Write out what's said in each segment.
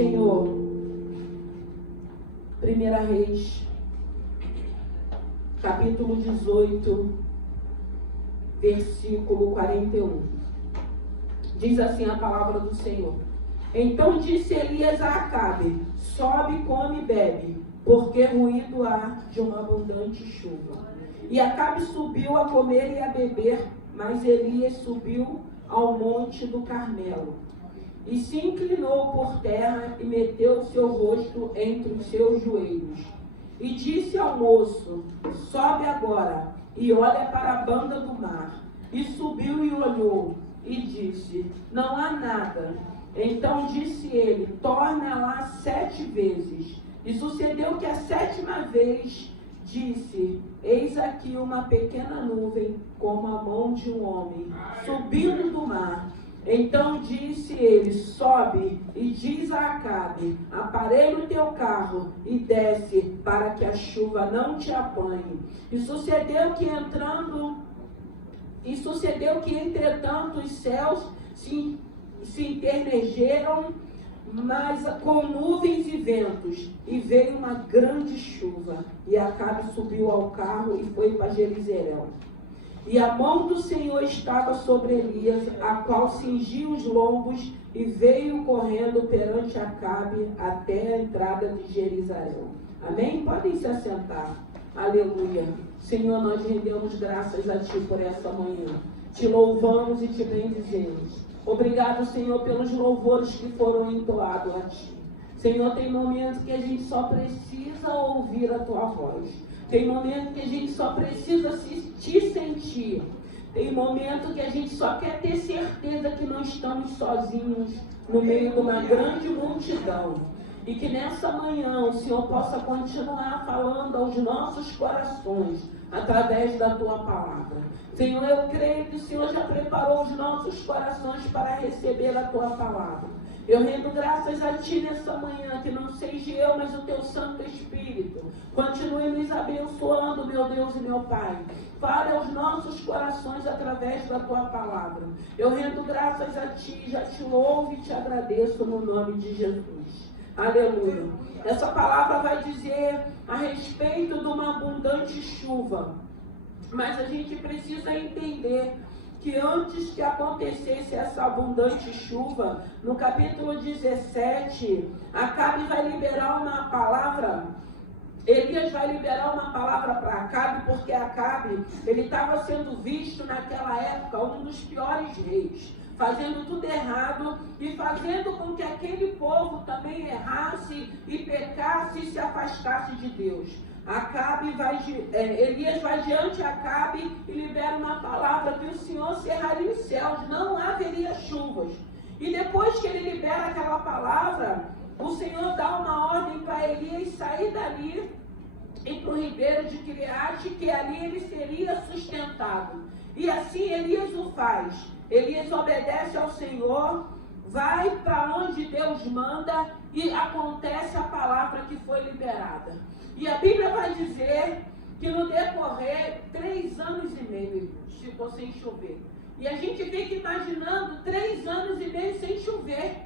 Senhor. 1 Reis, capítulo 18, versículo 41. Diz assim a palavra do Senhor. Então disse Elias a Acabe: sobe, come e bebe, porque ruído há de uma abundante chuva. E Acabe subiu a comer e a beber, mas Elias subiu ao monte do Carmelo. E se inclinou por terra e meteu o seu rosto entre os seus joelhos. E disse ao moço: sobe agora e olha para a banda do mar. E subiu e olhou e disse: não há nada. Então disse ele: torna lá 7 vezes. E sucedeu que a 7ª vez disse: eis aqui uma pequena nuvem como a mão de um homem, subindo do mar. Então disse ele: sobe e diz a Acabe: aparelha o teu carro e desce, para que a chuva não te apanhe. E sucedeu que entretanto os céus se internegeram, mas com nuvens e ventos, e veio uma grande chuva. E Acabe subiu ao carro e foi para Jezreel. E a mão do Senhor estava sobre Elias, a qual cingiu os lombos, e veio correndo perante Acabe até a entrada de Jezreel. Amém? Podem se assentar. Aleluia. Senhor, nós rendemos graças a Ti por essa manhã. Te louvamos e te bendizemos. Obrigado, Senhor, pelos louvores que foram entoados a Ti. Senhor, tem momentos que a gente só precisa ouvir a Tua voz. Tem momento que a gente só precisa te sentir. Tem momento que a gente só quer ter certeza que não estamos sozinhos no meio de uma grande multidão. E que nessa manhã o Senhor possa continuar falando aos nossos corações através da Tua palavra. Senhor, eu creio que o Senhor já preparou os nossos corações para receber a Tua palavra. Eu rendo graças a Ti nessa manhã, que não seja eu, mas o Teu Santo Espírito. Continue nos abençoando, meu Deus e meu Pai. Fale aos nossos corações através da Tua palavra. Eu rendo graças a Ti, já Te louvo e Te agradeço no nome de Jesus. Aleluia. Essa palavra vai dizer a respeito de uma abundante chuva. Mas a gente precisa entender que antes que acontecesse essa abundante chuva, no capítulo 17, Acabe vai liberar uma palavra. Elias vai liberar uma palavra para Acabe, porque Acabe, ele estava sendo visto naquela época um dos piores reis, fazendo tudo errado e fazendo com que aquele povo também errasse e pecasse e se afastasse de Deus. Elias vai diante de Acabe e libera uma palavra que o Senhor cerraria os céus, não haveria chuvas. E depois que ele libera aquela palavra, o Senhor dá uma ordem para Elias sair dali e para o ribeiro de Quileade, que ali ele seria sustentado. E assim Elias o faz. Elias obedece ao Senhor, vai para onde Deus manda e acontece a palavra que foi liberada. E a Bíblia vai dizer que no decorrer 3 anos e meio ficou sem chover. E a gente fica imaginando 3 anos e meio sem chover.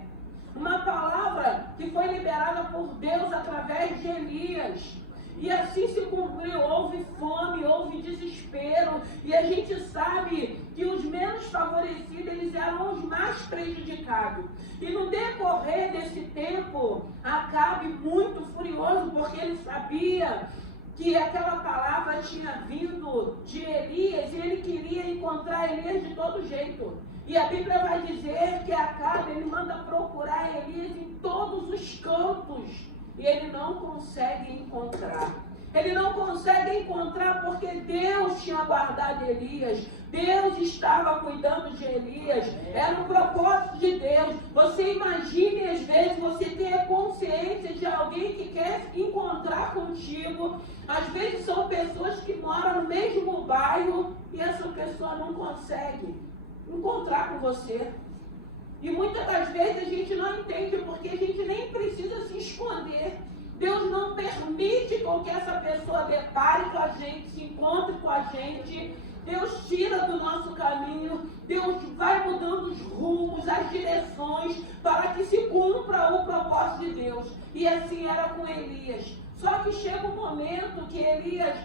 Uma palavra que foi liberada por Deus através de Elias. E assim se cumpriu, houve fome, houve desespero, e a gente sabe que os menos favorecidos, eles eram os mais prejudicados. E no decorrer desse tempo, Acabe muito furioso, porque ele sabia que aquela palavra tinha vindo de Elias, e ele queria encontrar Elias de todo jeito. E a Bíblia vai dizer que Acabe, ele manda procurar Elias em todos os cantos. E ele não consegue encontrar. Ele não consegue encontrar porque Deus tinha guardado Elias. Deus estava cuidando de Elias. Era um propósito de Deus. Você imagine, às vezes, você ter a consciência de alguém que quer encontrar contigo. Às vezes são pessoas que moram no mesmo bairro e essa pessoa não consegue encontrar com você. E muitas das vezes a gente não entende porque a gente nem precisa se esconder. Deus não permite com que essa pessoa depare com a gente, se encontre com a gente. Deus tira do nosso caminho. Deus vai mudando os rumos, as direções, para que se cumpra o propósito de E assim era com Elias. Só que chega um momento que Elias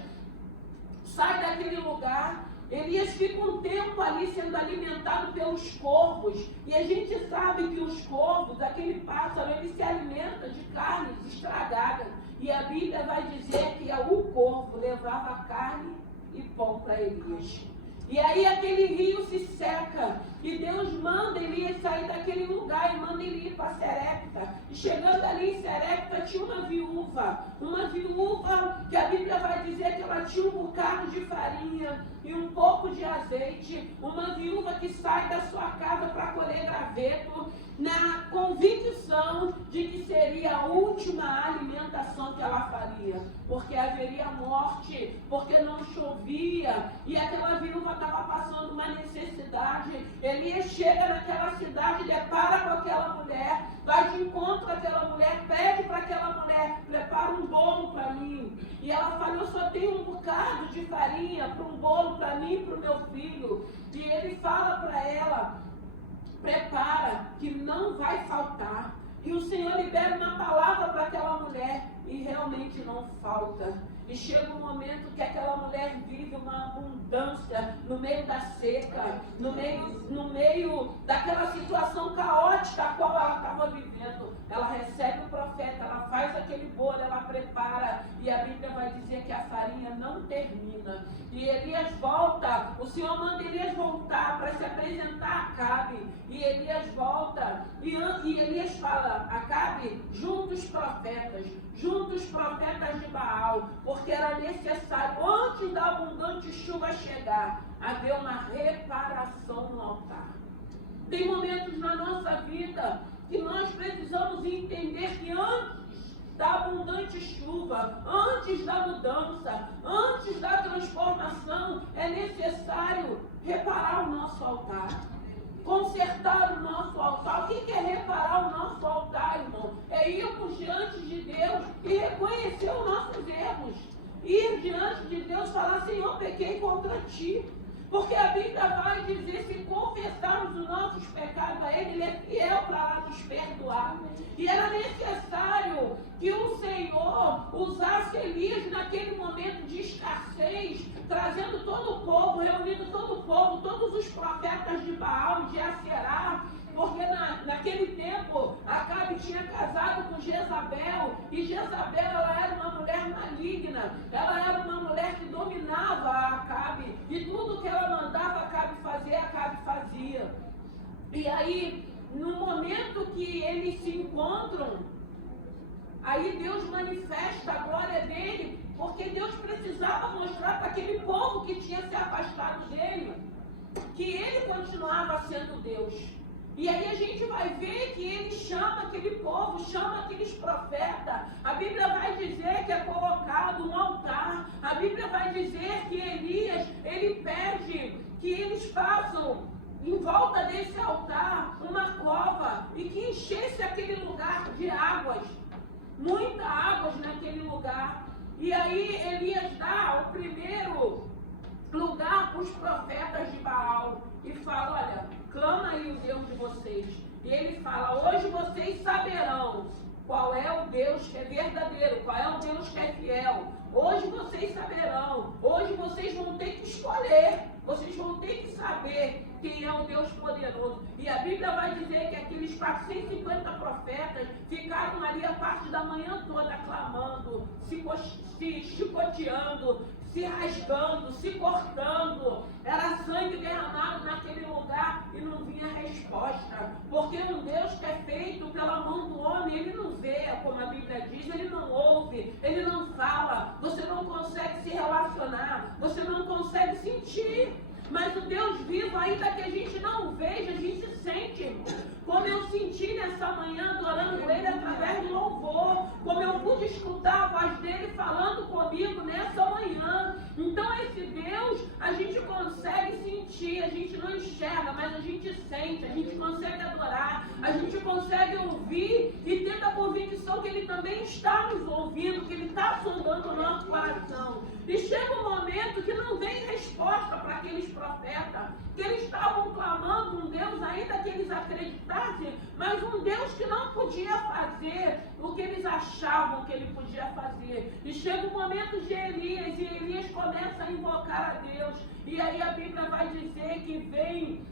sai daquele lugar. Elias fica um tempo ali sendo alimentado pelos corvos. E a gente sabe que os corvos, aquele pássaro, ele se alimenta de carnes estragadas. E a Bíblia vai dizer que o corvo levava carne e pão para Elias. E aí aquele rio se seca. E Deus manda Elias sair daquele lugar e manda ele ir para Serepta. E chegando ali em Serepta tinha uma viúva. Uma viúva que a Bíblia vai dizer que ela tinha um bocado de farinha e um pouco de azeite. Uma viúva que sai da sua casa para colher graveto, na convicção de que seria a última alimentação que ela faria, porque haveria morte, porque não chovia, e aquela viúva estava passando uma necessidade. Elias chega naquela cidade, depara com aquela mulher, vai de encontro àquela mulher, pede para aquela mulher, prepara um bolo para mim. E ela fala, eu só tenho um bocado de farinha para um bolo para mim e para o meu filho. E ele fala para ela, prepara, que não vai faltar. E o Senhor libera uma palavra para aquela mulher e realmente não falta. E chega um momento que aquela mulher vive uma abundância no meio da seca, no meio daquela situação caótica a qual ela estava vivendo. Ela recebe o profeta, ela faz aquele bolo, ela prepara, e a Bíblia vai dizer que a farinha não termina. E Elias volta, o Senhor manda Elias voltar para se apresentar a Acabe. E Elias volta, e Elias fala, Acabe, junta os profetas de Baal, porque era necessário, antes da abundante chuva chegar, haver uma reparação no altar. Tem momentos na nossa vida que nós precisamos entender que antes da abundante chuva, antes da mudança, antes da transformação, é necessário reparar o nosso altar. Consertar o nosso altar. O que é reparar o nosso altar, irmão? É irmos diante de Deus e reconhecer os nossos erros. Ir diante de Deus e falar, Senhor, pequei contra ti. Porque a Bíblia vai dizer, se confessarmos os nossos pecados a Ele, Ele é fiel para nos perdoar. E era necessário que o Senhor usasse Elias naquele momento de escassez, trazendo todo o povo, reunindo todo o povo, todos os profetas de Baal, de Aserá, porque naquele tempo Acabe tinha casado com Jezabel, e Jezabel ela era uma mulher maligna, ela era uma mulher que dominava a Acabe, e tudo que ela mandava Acabe fazer, Acabe fazia. E aí, no momento que eles se encontram, aí Deus manifesta a glória dele, porque Deus precisava mostrar para aquele povo que tinha se afastado dele, que ele continuava sendo Deus. E aí a gente vai ver que ele chama aquele povo, chama aqueles profetas. A Bíblia vai dizer que é colocado um altar. A Bíblia vai dizer que Elias, ele pede que eles façam em volta desse altar uma cova e que enchesse aquele lugar de águas. Muitas águas naquele lugar. E aí Elias dá o primeiro lugar para os profetas de Baal e fala, olha, clama aí o Deus de vocês. E ele fala, hoje vocês saberão qual é o Deus que é verdadeiro, qual é o Deus que é fiel. Hoje vocês saberão, hoje vocês vão ter que escolher, vocês vão ter que saber quem é o Deus poderoso. E a Bíblia vai dizer que aqueles 450 profetas ficaram ali a parte da manhã toda clamando, se chicoteando, se rasgando, se cortando. Era sangue derramado naquele lugar e não vinha resposta. Porque um Deus que é feito pela mão do homem, ele não vê, como a Bíblia diz, ele não ouve, ele não fala, você não consegue se relacionar, você não consegue sentir. Mas o Deus vivo, ainda que a gente não veja, a gente sente, irmão. Como eu senti nessa manhã adorando Ele através do louvor, como eu pude escutar a voz dele falando comigo nessa manhã. Então esse Deus, a gente consegue sentir, a gente não enxerga, mas a gente sente, a gente consegue adorar, a gente consegue ouvir e ter a convicção que Ele também está nos ouvindo, que Ele está está sondando o nosso coração. E chega um momento que não vem resposta para aqueles profetas, que eles estavam clamando um Deus, ainda que eles acreditassem, mas um Deus que não podia fazer o que eles achavam que ele podia fazer. E chega o momento de Elias, e Elias começa a invocar a Deus. E aí a Bíblia vai dizer que vem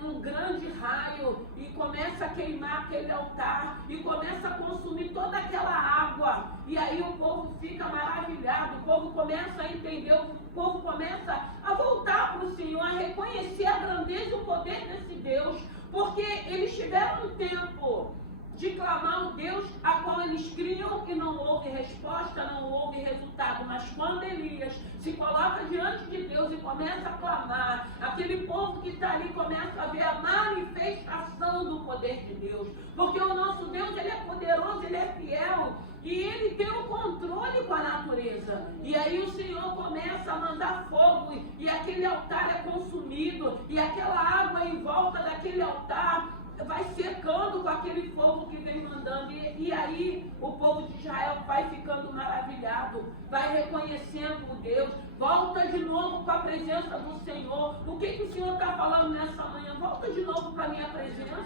um grande raio e começa a queimar aquele altar e começa a consumir toda aquela água. E aí o povo fica maravilhado, o povo começa a entender, o povo começa a voltar para o Senhor, a reconhecer a grandeza e o poder desse Deus, porque eles tiveram um tempo de clamar o Deus a qual eles criam e não houve resposta, não houve resultado. Mas quando Elias se coloca diante de Deus e começa a clamar, aquele povo que está ali começa a ver a manifestação do poder de Deus. Porque o nosso Deus, ele é poderoso, ele é fiel e ele tem o controle com a natureza. E aí o Senhor começa a mandar fogo e aquele altar é consumido e aquela água em volta daquele altar vai secando com aquele fogo que vem mandando. E aí o povo de Israel vai ficando maravilhado, vai reconhecendo o Deus, volta de novo para a presença do Senhor. O que o Senhor está falando nessa manhã? Volta de novo para a minha presença.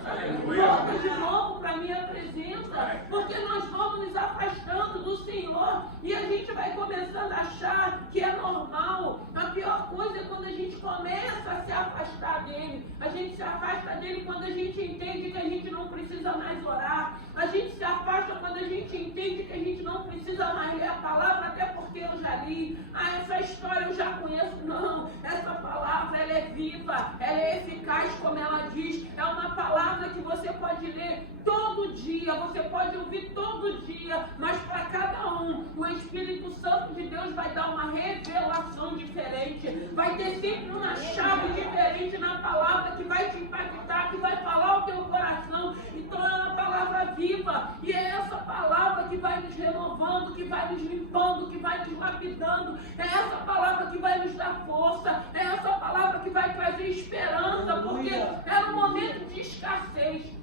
Volta de novo para a minha presença. Porque nós vamos nos afastando do Senhor e a gente vai começando a achar que é normal. A pior coisa é quando a gente começa a se afastar dele. A gente se afasta dele quando a gente entende que a gente não precisa mais orar. A gente se afasta quando a gente entende que a gente não precisa mais ler a palavra, até porque eu já li. Essa história eu já conheço. Não, essa palavra ela é viva, ela é eficaz, como ela diz. É uma palavra que você pode ler todo dia, você pode ouvir todo dia, mas para cada um, o Espírito Santo de Deus vai dar uma revelação diferente. Vai ter sempre uma chave diferente na palavra que vai te impactar, que vai falar o teu coração. Então é uma palavra viva e é essa palavra que vai nos renovando, que vai nos limpando, que vai nos lapidando. É essa palavra que vai nos dar força, é essa palavra que vai trazer esperança, porque era um momento de escassez.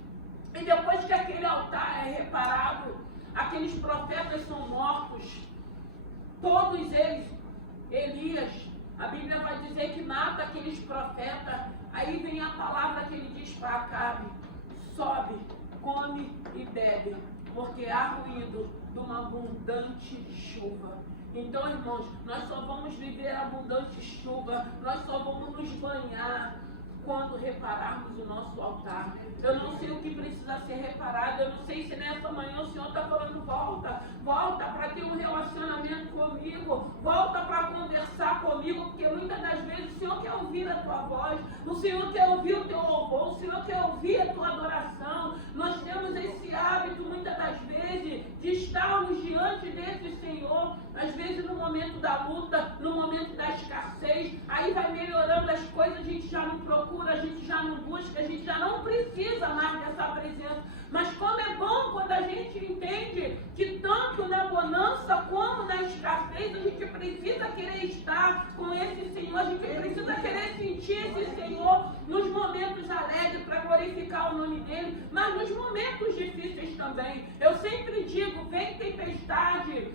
E depois que aquele altar é reparado, aqueles profetas são mortos, todos eles. Elias, a Bíblia vai dizer que mata aqueles profetas. Aí vem a palavra que ele diz para Acabe: sobe, come e bebe, porque há ruído de uma abundante chuva. Então, irmãos, nós só vamos viver abundante chuva, nós só vamos nos banhar quando repararmos o nosso altar. Eu não sei o que precisa ser reparado, eu não sei se nessa manhã o Senhor está falando: volta para ter um relacionamento comigo, volta para conversar comigo, porque muitas das vezes o Senhor quer ouvir a tua voz, o Senhor quer ouvir o teu louvor, o Senhor quer ouvir a tua adoração. Nós temos esse hábito muitas das vezes de estarmos diante desse Senhor, às vezes no momento da luta, no momento da escassez, aí vai melhorando as coisas, a gente já não procura, a gente já não busca, a gente já não precisa mais dessa presença. Mas como é bom quando a gente entende que tanto na bonança como na escassez a gente precisa querer estar com esse Senhor, a gente precisa querer sentir esse Senhor nos momentos alegres para glorificar o nome dele, mas nos momentos difíceis também. Eu sempre digo: vem tempestade,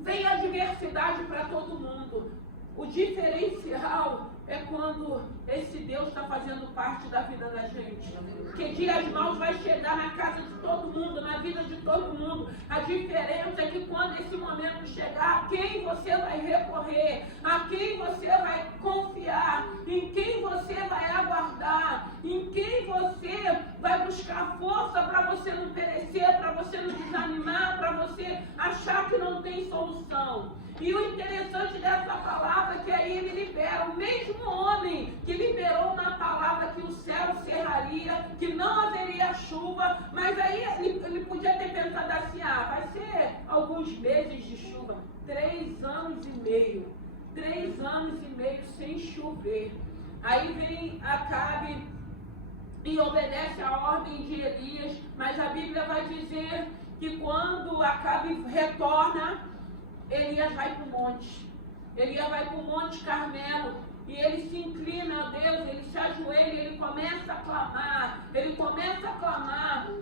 vem adversidade para todo mundo. O diferencial é quando esse Deus está fazendo parte da vida da gente. Que dias maus vai chegar na casa de todo mundo, na vida de todo mundo. A diferença é que quando esse momento chegar, a quem você vai recorrer, a quem você vai confiar, em quem você vai aguardar, em quem você vai buscar força para você não perecer, para você não desanimar, para você achar que não tem solução. E o interessante dessa palavra é que aí ele libera o mesmo homem que liberou na palavra que o céu cerraria, que não haveria chuva, mas aí ele podia ter pensado assim: vai ser alguns meses de chuva. 3 anos e meio. 3 anos e meio sem chover. Aí vem Acabe e obedece a ordem de Elias, mas a Bíblia vai dizer que quando Acabe retorna, Elias vai para o monte. Elias vai para o Monte Carmelo e ele se inclina a Deus, ele se ajoelha, ele começa a clamar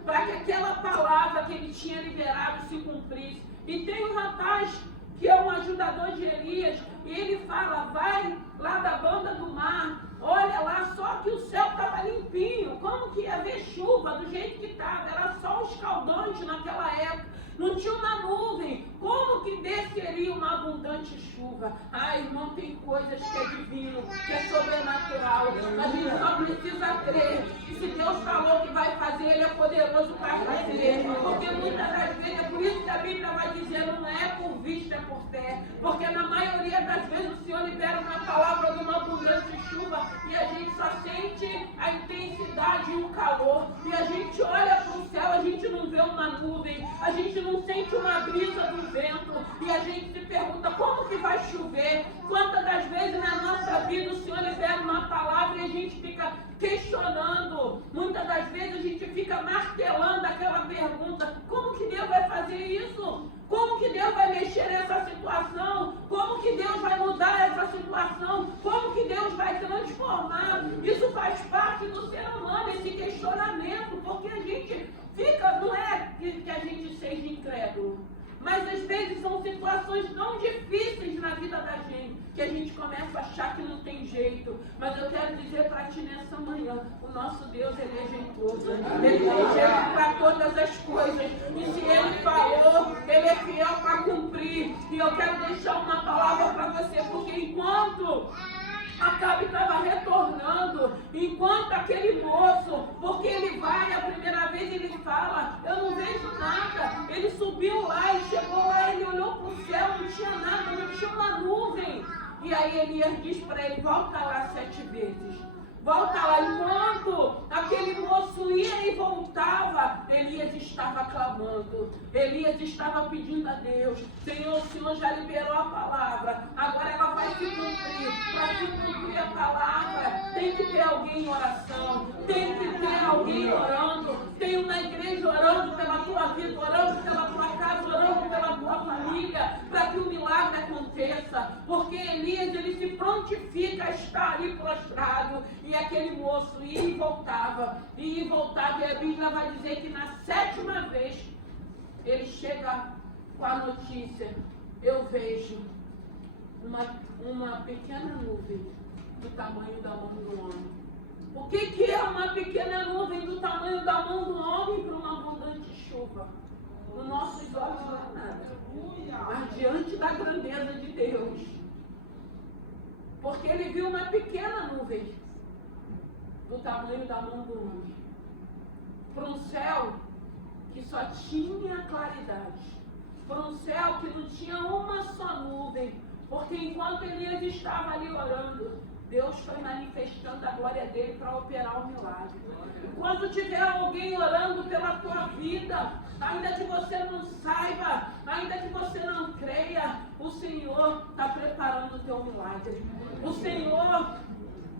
para que aquela palavra que ele tinha liberado se cumprisse. E tem um rapaz que é um ajudador de Elias, e ele fala, vai lá da banda do mar, olha lá, só que o céu estava limpinho, como que ia haver chuva do jeito que estava? Era sol escaldante naquela época, não tinha uma nuvem, como que desceria uma abundante chuva? Ah, irmão, tem coisas que é divino, que é sobrenatural, a gente só precisa crer, e se Deus falou que vai fazer, Ele é poderoso para fazer, porque muitas das vezes, é por isso que a Bíblia vai dizer, não é por vista, é por fé, porque na maioria das vezes o Senhor libera uma palavra de uma abundante chuva, e a gente só sente a intensidade e o calor, e a gente olha para o céu, a gente não vê uma nuvem, a gente não sente uma brisa do vento, e a gente se pergunta como que vai chover. Quantas das vezes na nossa vida o Senhor libera uma palavra e a gente fica questionando, muitas das vezes a gente fica martelando aquela pergunta, como que Deus vai fazer isso? Como que Deus vai mexer nessa situação? Como que Deus vai mudar essa situação? Como que Deus vai transformar? Isso faz parte do ser humano, esse questionamento, porque a gente fica, não é que a gente seja incrédulo, mas às vezes são situações tão difíceis na vida da gente, que a gente começa a achar que não tem jeito. Mas eu quero dizer para ti nessa manhã, o nosso Deus, Ele é jeitoso. Ele tem jeito para todas as coisas. E se Ele falou, Ele é fiel para cumprir. E eu quero deixar uma palavra para você, porque enquanto Acabe estava retornando, enquanto aquele moço, porque ele vai, a primeira vez ele fala, eu não vejo nada. Ele subiu lá e chegou lá, ele olhou para o céu, não tinha nada, não tinha uma nuvem. E aí Elias diz para ele, volta lá 7 vezes. Volta lá, enquanto aquele moço ia e voltava, Elias estava clamando, Elias estava pedindo a Deus, Senhor, o Senhor já liberou a palavra, agora ela vai se cumprir. Para se cumprir a palavra, tem que ter alguém em oração, tem que ter alguém orando, tem uma igreja orando pela tua vida, orando pela tua casa, orando pela tua família, para que o milagre aconteça, porque Elias, ele se prontifica a estar ali prostrado, e aquele moço ia e voltava, e a Bíblia vai dizer que na 7ª vez, ele chega com a notícia, eu vejo uma pequena nuvem do tamanho da mão do homem. O que é uma pequena nuvem do tamanho da mão do homem para uma abundante chuva? Nos nossos olhos não é nada, mas diante da grandeza de Deus, porque ele viu uma pequena nuvem do tamanho da mão do homem, para um céu que só tinha claridade, para um céu que não tinha uma só nuvem, porque enquanto Elias estava ali orando, Deus foi manifestando a glória dele para operar o milagre. Quando tiver alguém orando pela tua vida, ainda que você não saiba, ainda que você não creia, o Senhor está preparando o teu milagre. O Senhor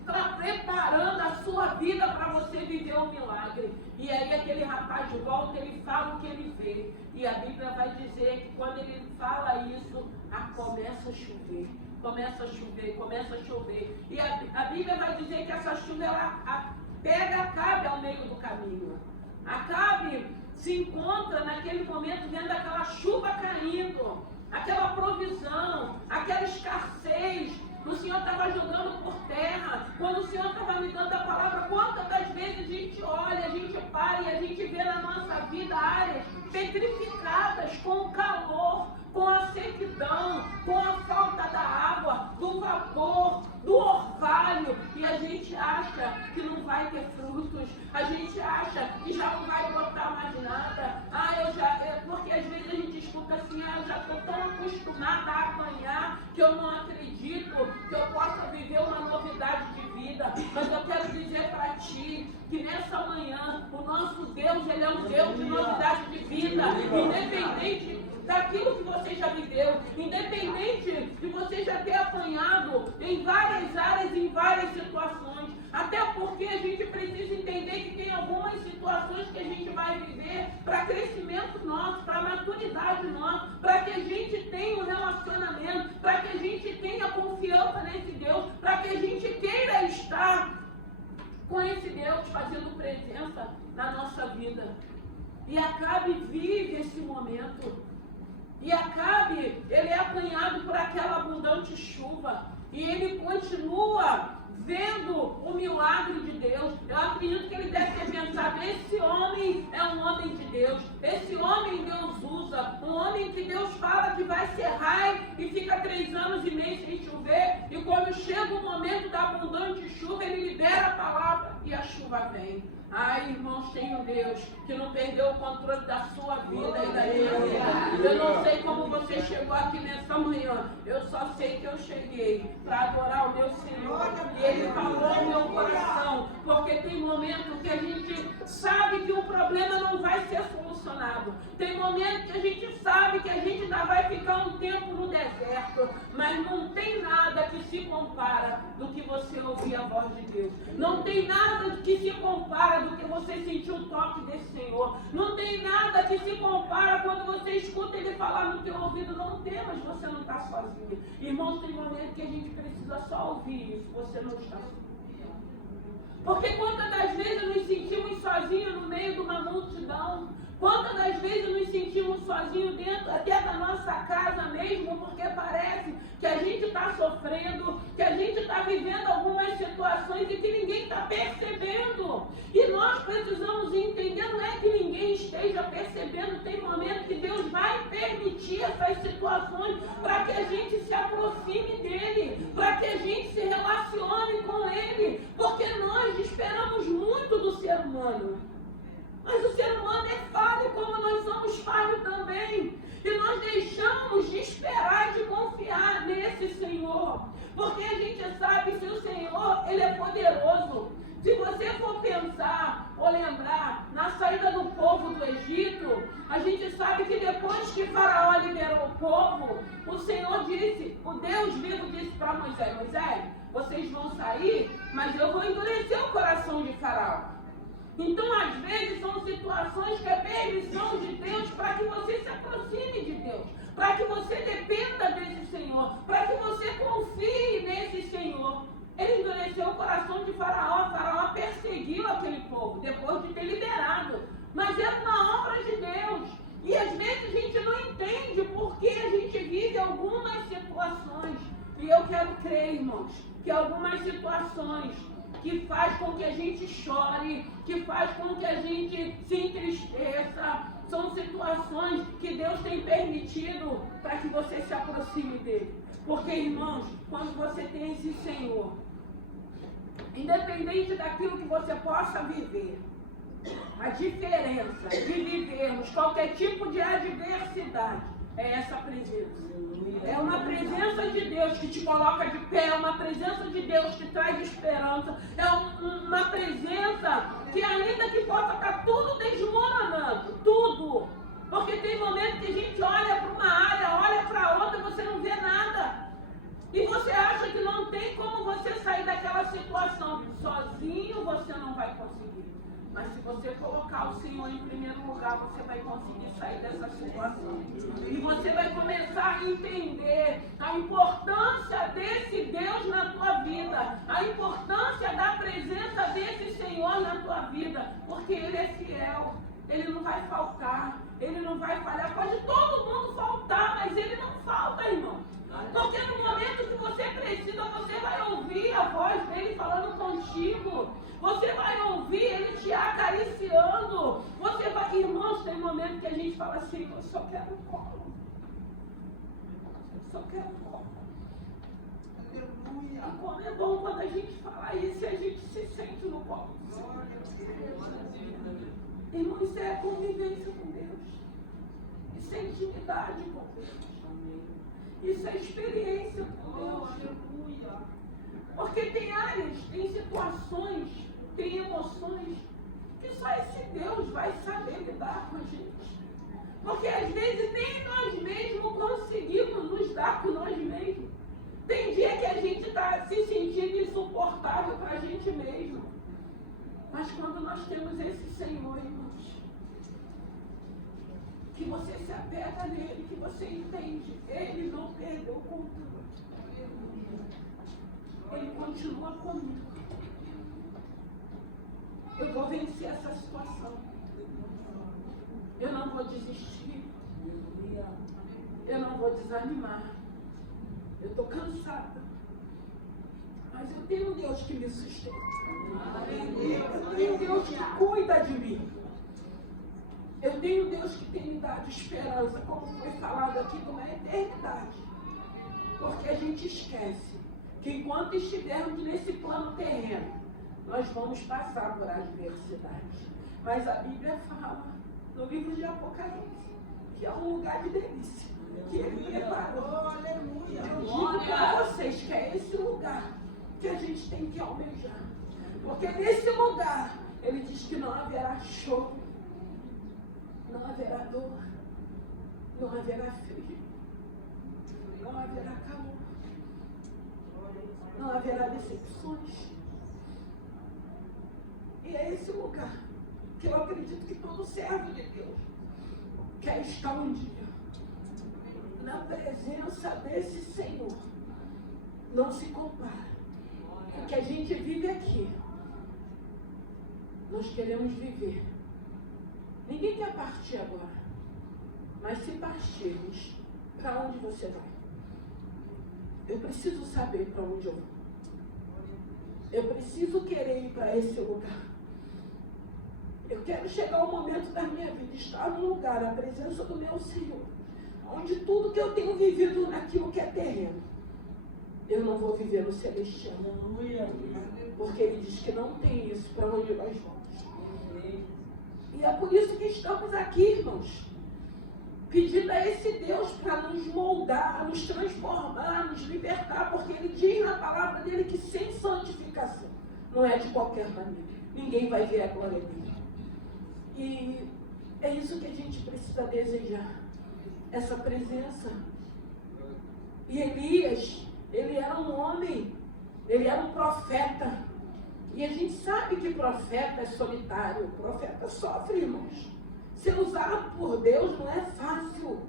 está preparando a sua vida para você viver um milagre. E aí aquele rapaz de volta, ele fala o que ele vê. E a Bíblia vai dizer que quando ele fala isso, começa a chover. Começa a chover, começa a chover. E a Bíblia vai dizer que essa chuva, ela pega Acabe ao meio do caminho. Acabe se encontra naquele momento vendo aquela chuva caindo, aquela provisão, aquela escassez. O Senhor estava jogando por terra. Quando o Senhor estava me dando a palavra, quantas das vezes a gente olha, a gente para e a gente vê na nossa vida áreas petrificadas com o calor, com a sequidão, com a falta da água, do vapor, do orvalho, e a gente acha que não vai ter frutos, a gente acha que já não vai botar mais nada. Porque às vezes a gente escuta assim, eu já estou tão acostumada a apanhar que eu não acredito que eu possa viver uma novidade de vida. Mas eu quero dizer para ti que nessa manhã o nosso Deus, Ele é um Deus de novidade de vida, independente daquilo que você já viveu, independente de você já ter apanhado em várias áreas, em várias situações, até porque a gente precisa entender que tem algumas situações que a gente vai viver para crescimento nosso, para maturidade nossa, para que a gente tenha um relacionamento, para que a gente tenha confiança nesse Deus, para que a gente queira estar com esse Deus fazendo presença na nossa vida. E Acabe vive esse momento. E Acabe, ele é apanhado por aquela abundante chuva. E ele continua vendo o milagre de Deus. Eu acredito que ele deve ter pensado: esse homem é um homem de Deus. Esse homem Deus usa. Um homem que Deus fala que vai serrar e fica 3 anos e meio sem chover. E quando chega o momento da abundante chuva, ele libera a palavra e a chuva vem. Ai, irmãos, tem um Deus que não perdeu o controle da sua vida e da minha vida. Eu não sei como você chegou aqui nessa manhã. Eu só sei que eu cheguei para adorar o meu Senhor. E Ele falou no meu coração. Porque tem momento que a gente sabe que o problema não vai ser solucionado. Tem momento que a gente sabe que a gente ainda vai ficar um tempo no deserto. Mas não tem nada que se compara do que você ouvir a voz de Deus. Não tem nada que se compara do que você sentir o toque desse Senhor. Não tem nada que se compara quando você escuta Ele falar no teu ouvido: não temas, você não está sozinho. Irmãos, tem momento que a gente precisa só ouvir isso: você não está sozinho. Porque quantas das vezes nos sentimos sozinhos no meio de uma multidão? Quantas das vezes nos sentimos sozinhos dentro até da nossa casa mesmo, porque parece que a gente está sofrendo, que a gente está vivendo algumas situações e que ninguém está percebendo. E nós precisamos entender, não é que ninguém esteja percebendo, tem momento que Deus vai permitir essas situações para que a gente se aproxime dEle, para que a gente se relacione com Ele, porque nós esperamos muito do ser humano. Mas o ser humano é falho, como nós somos falhos também. E nós deixamos de esperar, de confiar nesse Senhor. Porque a gente sabe que o Senhor, Ele é poderoso. Se você for pensar ou lembrar na saída do povo do Egito, a gente sabe que depois que Faraó liberou o povo, o Senhor disse, o Deus vivo disse para Moisés: Moisés, vocês vão sair, mas eu vou endurecer o coração de Faraó. Então, às vezes, são situações que é permissão de Deus para que você se aproxime de Deus, para que você dependa desse Senhor, para que você confie nesse Senhor. Ele endureceu o coração de Faraó. Faraó perseguiu aquele povo depois de ter liberado, mas era uma obra de Deus. E às vezes a gente não entende porque a gente vive algumas situações. E eu quero crer, irmãos, que algumas situações que faz com que a gente chore, que faz com que a gente se entristeça, são situações que Deus tem permitido para que você se aproxime dele. Porque, irmãos, quando você tem esse Senhor, independente daquilo que você possa viver, a diferença de vivermos qualquer tipo de adversidade é essa presença. É uma presença de Deus que te coloca de pé, é uma presença de Deus que traz esperança, é uma presença que, ainda que possa estar tudo desmoronando, tudo, porque tem momentos que a gente olha para uma área, olha para outra e você não vê nada, e você acha que não tem como você sair daquela situação. Sozinho você não vai conseguir. Mas se você colocar o Senhor em primeiro lugar, você vai conseguir sair dessa situação. E você vai começar a entender a importância desse Deus na tua vida, a importância da presença desse Senhor na tua vida, porque Ele é fiel, Ele não vai faltar, Ele não vai falhar. Pode todo mundo faltar, mas Ele não falta, irmão. Porque no momento que você precisa, você vai ouvir a voz dele falando contigo. Você vai ouvir ele te acariciando. Você vai... Irmãos, tem momento que a gente fala assim: eu só quero colo. Eu só quero colo. Aleluia. E como é bom quando a gente fala isso e a gente se sente no colo. Irmão, isso é convivência com Deus. Isso é intimidade com Deus. Isso é experiência com Deus. Porque tem áreas, tem situações, tem emoções que só esse Deus vai saber lidar com a gente. Porque às vezes nem nós mesmos conseguimos nos dar com nós mesmos. Tem dia que a gente está se sentindo insuportável para a gente mesmo. Mas quando nós temos esse Senhor, irmãos, que você se apega nele, que você entende, ele não perdeu o controle. Ele continua comigo. Eu vou vencer essa situação. Eu não vou desistir. vou desanimar. Eu estou cansada. Mas eu tenho um Deus que me sustenta. Eu tenho um Deus que cuida de mim. Eu tenho um Deus que tem me dado esperança, como foi falado aqui, de uma eternidade. Porque a gente esquece que enquanto estivermos nesse plano terreno, nós vamos passar por adversidades. Mas a Bíblia fala, no livro de Apocalipse, que é um lugar de delícia, que Ele preparou. Aleluia. Eu digo para vocês que é esse lugar que a gente tem que almejar. Porque nesse lugar, Ele diz que não haverá choro, não haverá dor, não haverá frio, não haverá calor, não haverá decepções. E é esse lugar que eu acredito que todo servo de Deus quer estar um dia na presença desse Senhor. Não se compara. O que a gente vive aqui, nós queremos viver. Ninguém quer partir agora. Mas se partirmos, para onde você vai? Eu preciso saber para onde eu vou. Eu preciso querer ir para esse lugar. Eu quero chegar ao momento da minha vida, estar num lugar, na presença do meu Senhor, onde tudo que eu tenho vivido naquilo que é terreno, eu não vou viver no celestial. Porque Ele diz que não tem isso para onde nós vamos. E é por isso que estamos aqui, irmãos, pedindo a esse Deus para nos moldar, nos transformar, nos libertar, porque Ele diz na palavra dele que sem santificação, não é de qualquer maneira, ninguém vai ver a glória dele. E é isso que a gente precisa desejar, essa presença. E Elias, ele era um homem, ele era um profeta. E a gente sabe que profeta é solitário, profeta sofre, irmãos. Ser usado por Deus não é fácil.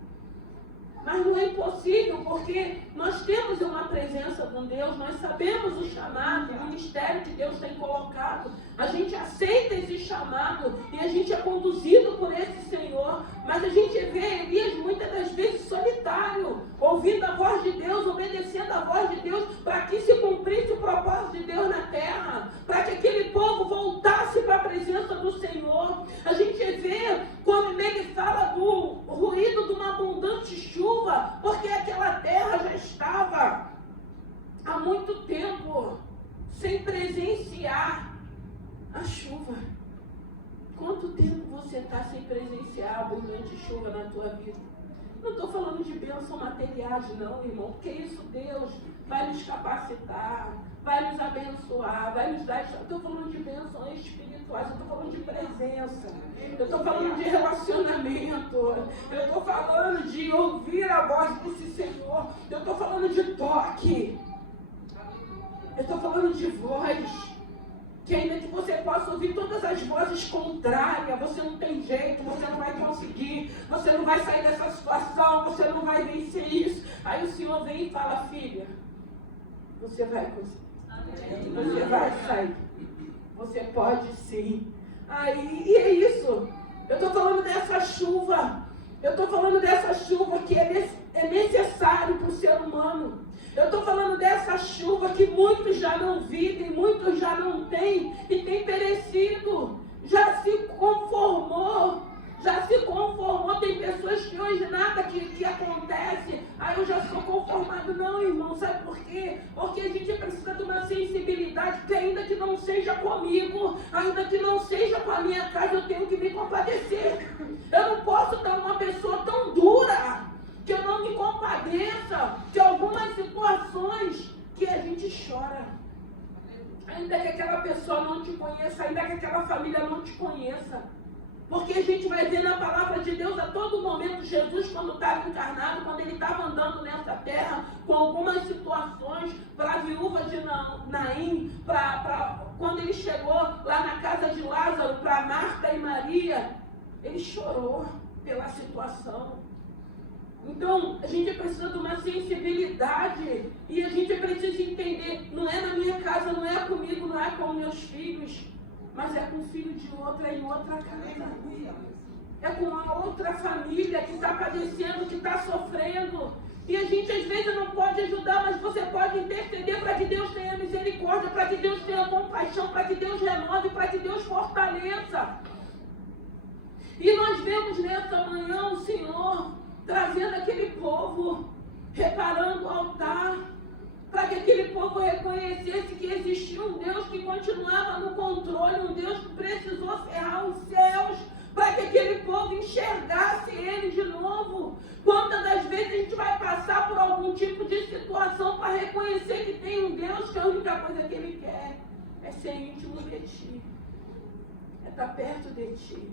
Mas não é impossível, porque nós temos uma presença com Deus, nós sabemos o chamado, o ministério que Deus tem colocado. A gente aceita esse chamado e a gente é conduzido por esse Senhor. Mas a gente vê Elias muitas das vezes solitário, ouvindo a voz de Deus, obedecendo a voz de Deus, para que se cumprisse o propósito de Deus na terra, para que aquele povo voltasse para a presença do Senhor. A gente vê quando ele fala do ruído de uma abundante chuva, porque aquela terra já estava há muito tempo sem presenciar a chuva. Quanto tempo você está sem presenciar a abundante chuva na tua vida? Não estou falando de bênção materiais não, irmão, porque isso Deus vai nos capacitar, vai nos abençoar, vai nos dar. Eu estou falando de bênção espirituais, eu estou falando de presença, eu estou falando de relacionamento, eu estou falando de ouvir a voz desse Senhor, eu estou falando de toque, eu estou falando de voz. Que ainda que você possa ouvir todas as vozes contrárias, você não tem jeito, você não vai conseguir, você não vai sair dessa situação, você não vai vencer isso. Aí o Senhor vem e fala, filha, você vai conseguir, você vai sair, você pode sim. Aí, e é isso, eu estou falando dessa chuva, eu estou falando dessa chuva que é necessário para o ser humano. Eu estou falando dessa chuva que muitos já não vivem, muitos já não têm e tem perecido. Já se conformou. Tem pessoas que hoje nada que acontece, aí eu já sou conformado. Não, irmão, sabe por quê? Porque a gente precisa de uma sensibilidade que ainda que não seja comigo, ainda que não seja com a minha casa, eu tenho que me compadecer. Eu não posso estar uma pessoa tão dura que eu não me compadeça de algumas situações que a gente chora. Ainda que aquela pessoa não te conheça, ainda que aquela família não te conheça. Porque a gente vai ver na palavra de Deus a todo momento, Jesus quando estava encarnado, quando ele estava andando nessa terra, com algumas situações, para a viúva de Naim, quando ele chegou lá na casa de Lázaro, para Marta e Maria, ele chorou pela situação. Então, a gente precisa de uma sensibilidade e a gente precisa entender, não é na minha casa, não é comigo, não é com meus filhos, mas é com o filho de outra em outra casa. É com a outra família que está padecendo, que está sofrendo. E a gente às vezes não pode ajudar, mas você pode interceder para que Deus tenha misericórdia, para que Deus tenha compaixão, para que Deus renove, para que Deus fortaleça. E nós vemos nessa manhã o Senhor trazendo aquele povo, reparando o altar, para que aquele povo reconhecesse que existia um Deus que continuava no controle, um Deus que precisou cerrar os céus, para que aquele povo enxergasse Ele de novo. Quantas das vezes a gente vai passar por algum tipo de situação para reconhecer que tem um Deus que a única coisa que Ele quer é ser íntimo de Ti, é estar perto de Ti,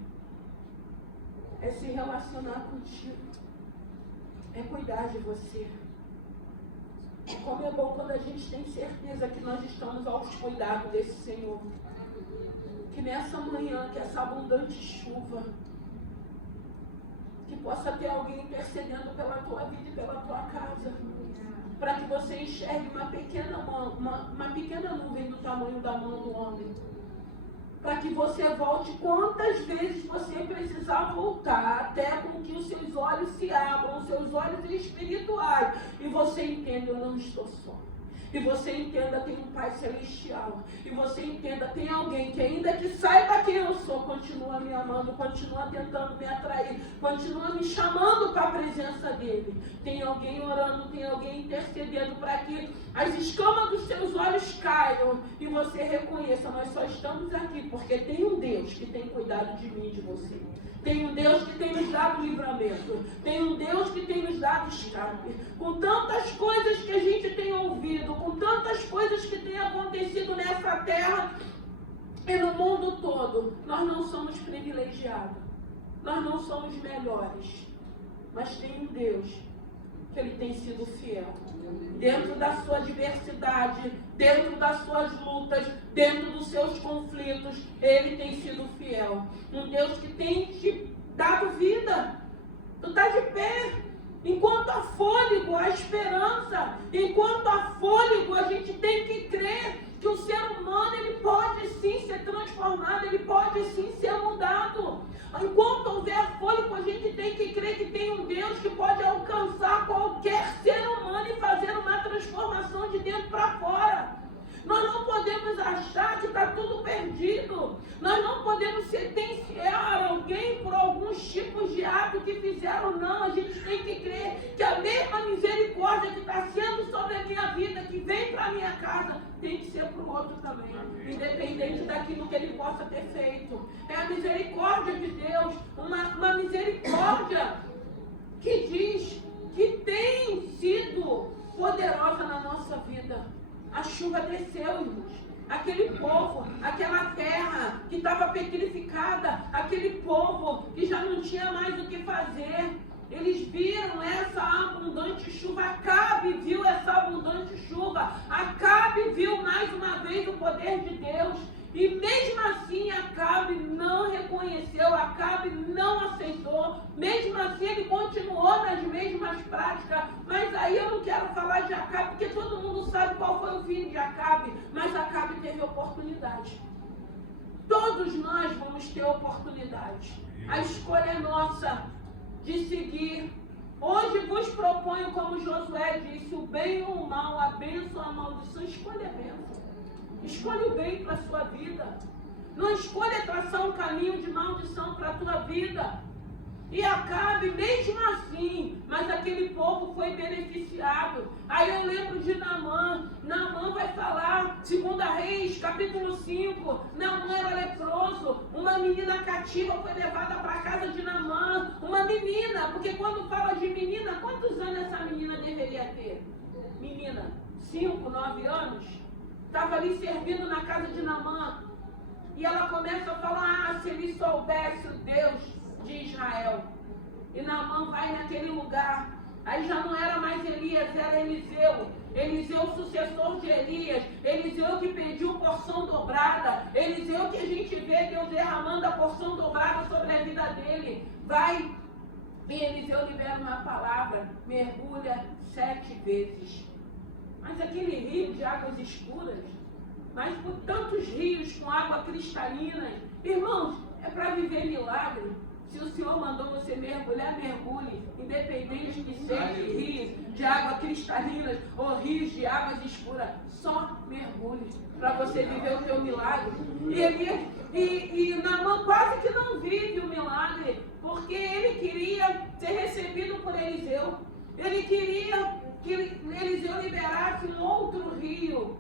é se relacionar contigo, é cuidar de você. Como é bom quando a gente tem certeza que nós estamos aos cuidados desse Senhor. Que nessa manhã, que essa abundante chuva, que possa ter alguém intercedendo pela tua vida e pela tua casa, para que você enxergue uma pequena nuvem do tamanho da mão do homem, para que você volte quantas vezes você precisar voltar, até com que os seus olhos se abram, os seus olhos espirituais, e você entenda, eu não estou só. E você entenda, tem um Pai Celestial. E você entenda, tem alguém que ainda que saiba quem eu sou, continua me amando, continua tentando me atrair, continua me chamando para a presença dele. Tem alguém orando, tem alguém intercedendo para que as escamas dos seus olhos caiam e você reconheça, nós só estamos aqui porque tem um Deus que tem cuidado de mim e de você. Tem um Deus que tem nos dado livramento. Tem um Deus que tem nos dado escape. Com tantas coisas que a gente tem ouvido, com tantas coisas que tem acontecido nessa terra e no mundo todo, nós não somos privilegiados. Nós não somos melhores. Mas tem um Deus que Ele tem sido fiel. Dentro da sua diversidade, dentro das suas lutas, dentro dos seus conflitos, Ele tem sido fiel. Um Deus que tem te dado vida. Tu está de pé. Enquanto há fôlego, há esperança. Enquanto há fôlego, a gente tem que crer que o ser humano ele pode sim ser transformado, ele pode sim ser mudado. Enquanto houver fôlego, a gente tem que crer que tem um Deus que pode alcançar qualquer ser humano e fazer uma transformação de dentro para fora. Nós não podemos achar que está tudo perdido. Nós não podemos sentenciar alguém por alguns tipos de ato que fizeram, não. A gente tem que crer que a mesma misericórdia que está sendo sobre a minha vida, que vem para a minha casa, tem que ser para o outro também. Independente daquilo que ele possa ter feito. É a misericórdia de Deus, uma misericórdia que diz que tem sido poderosa na nossa vida. A chuva desceu, irmãos. Aquele povo, aquela terra que estava petrificada, aquele povo que já não tinha mais o que fazer. Eles viram essa abundante chuva. Acabe viu essa abundante chuva. Acabe viu mais uma vez o poder de Deus. E mesmo assim Acabe não reconheceu, Acabe não aceitou. Mesmo assim ele continuou nas mesmas práticas. Mas aí eu não quero falar de Acabe, porque todo mundo sabe qual foi o fim de Acabe. Mas Acabe teve oportunidade. Todos nós vamos ter oportunidade. A escolha é nossa de seguir. Hoje vos proponho, como Josué disse, o bem ou o mal, a bênção ou a maldição. Escolha a bênção. Escolha o bem para a sua vida. Não escolha traçar um caminho de maldição para a tua vida. E Acabe mesmo assim, mas aquele povo foi beneficiado. Aí eu lembro de Naamã. Naamã vai falar, 2 Reis, capítulo 5. Naamã era leproso. Uma menina cativa foi levada para a casa de Naamã. Uma menina, porque quando fala de menina, quantos anos essa menina deveria ter? Menina, 5, 9 anos? Estava ali servindo na casa de Naamã. E ela começa a falar, se ele soubesse o Deus de Israel. E Naamã vai naquele lugar. Aí já não era mais Elias, era Eliseu. Eliseu, sucessor de Elias. Eliseu que pediu porção dobrada. Eliseu que a gente vê Deus derramando a porção dobrada sobre a vida dele. Vai. E Eliseu libera uma palavra. Mergulha 7 vezes. Mas aquele rio de águas escuras, mas por tantos rios com água cristalina, irmãos, é para viver milagre. Se o Senhor mandou você mergulhar, mergulhe, independente que seja rios de água cristalinas ou rios de águas escuras, só mergulhe para você viver o teu milagre. E Naamã quase que não vive o milagre, porque ele queria ser recebido por Eliseu. Ele queria que Eliseu liberasse um outro rio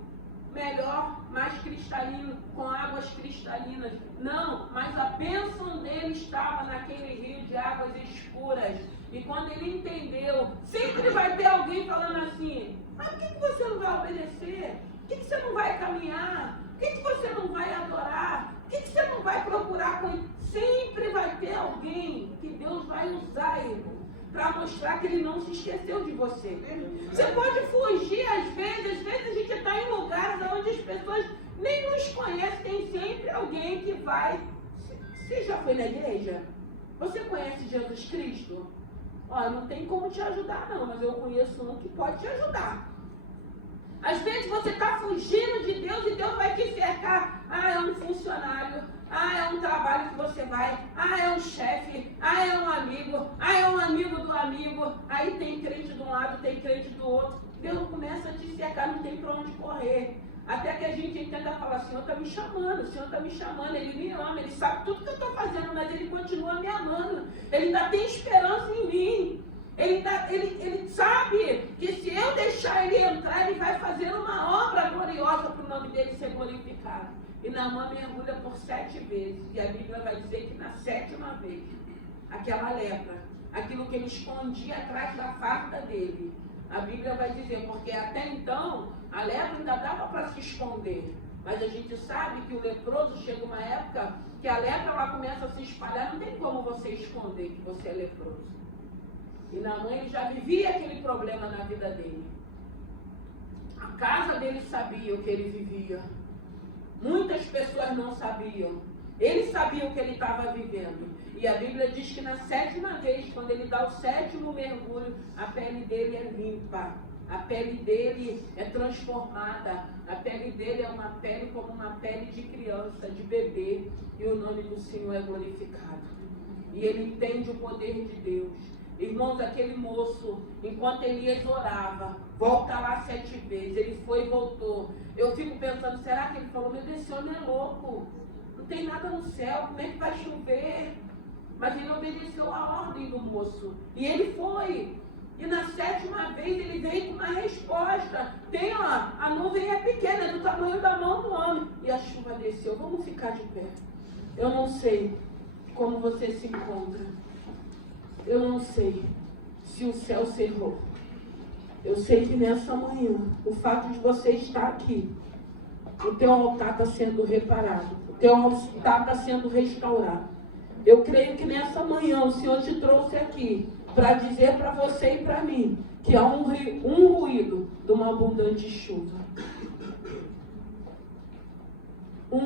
melhor, mais cristalino, com águas cristalinas. Não, mas a bênção dele estava naquele rio de águas escuras. E quando ele entendeu, sempre vai ter alguém falando assim: mas por que você não vai obedecer? Por que você não vai caminhar? Por que você não vai adorar? Por que você não vai procurar coisa? Sempre vai ter alguém que Deus vai usar ele para mostrar que ele não se esqueceu de você. Você pode fugir às vezes a gente está em lugares onde as pessoas nem nos conhecem, tem sempre alguém que vai. Você já foi na igreja? Você conhece Jesus Cristo? Olha, não tem como te ajudar não, mas eu conheço um que pode te ajudar. Às vezes você está fugindo de Deus e Deus vai te cercar. Ah, é um funcionário. Ah, é um trabalho que você vai. Ah, é um chefe. Ah, é um amigo. Ah, é um amigo do amigo. Aí tem crente de um lado, tem crente do outro. Deus começa a te cercar, não tem para onde correr. Até que a gente entenda falar: o Senhor está me chamando, o Senhor está me chamando, Ele me ama, Ele sabe tudo que eu estou fazendo, mas Ele continua me amando. Ele ainda tem esperança em mim. Ele sabe que se eu deixar ele entrar, ele vai fazer uma obra gloriosa para o nome dele ser glorificado. E Naamã mergulha por 7 vezes. E a Bíblia vai dizer que na 7ª vez, aquela lepra, aquilo que ele escondia atrás da farda dele, a Bíblia vai dizer, porque até então a lepra ainda dava para se esconder. Mas a gente sabe que o leproso chega uma época que a lepra ela começa a se espalhar, não tem como você esconder que você é leproso. E Naamã ele já vivia aquele problema na vida dele. A casa dele sabia o que ele vivia. Muitas pessoas não sabiam. Ele sabia o que ele estava vivendo. E a Bíblia diz que na 7ª vez, quando ele dá o 7º mergulho, a pele dele é limpa. A pele dele é transformada. A pele dele é uma pele como uma pele de criança, de bebê. E o nome do Senhor é glorificado. E ele entende o poder de Deus. Irmãos, aquele moço, enquanto Elias orava, volta lá 7 vezes, ele foi e voltou. Eu fico pensando, será que ele falou: meu Deus, esse homem é louco, não tem nada no céu, como é que vai chover? Mas ele obedeceu a ordem do moço, e ele foi. E na 7ª vez ele veio com uma resposta. Tem, ó, a nuvem é pequena, é do tamanho da mão do homem, e a chuva desceu. Vamos ficar de pé. Eu não sei como você se encontra. Eu não sei se o céu cerrou. Eu sei que nessa manhã, o fato de você estar aqui, o teu altar está sendo reparado, o teu altar está sendo restaurado. Eu creio que nessa manhã o Senhor te trouxe aqui para dizer para você e para mim que há um ruído de uma abundante chuva.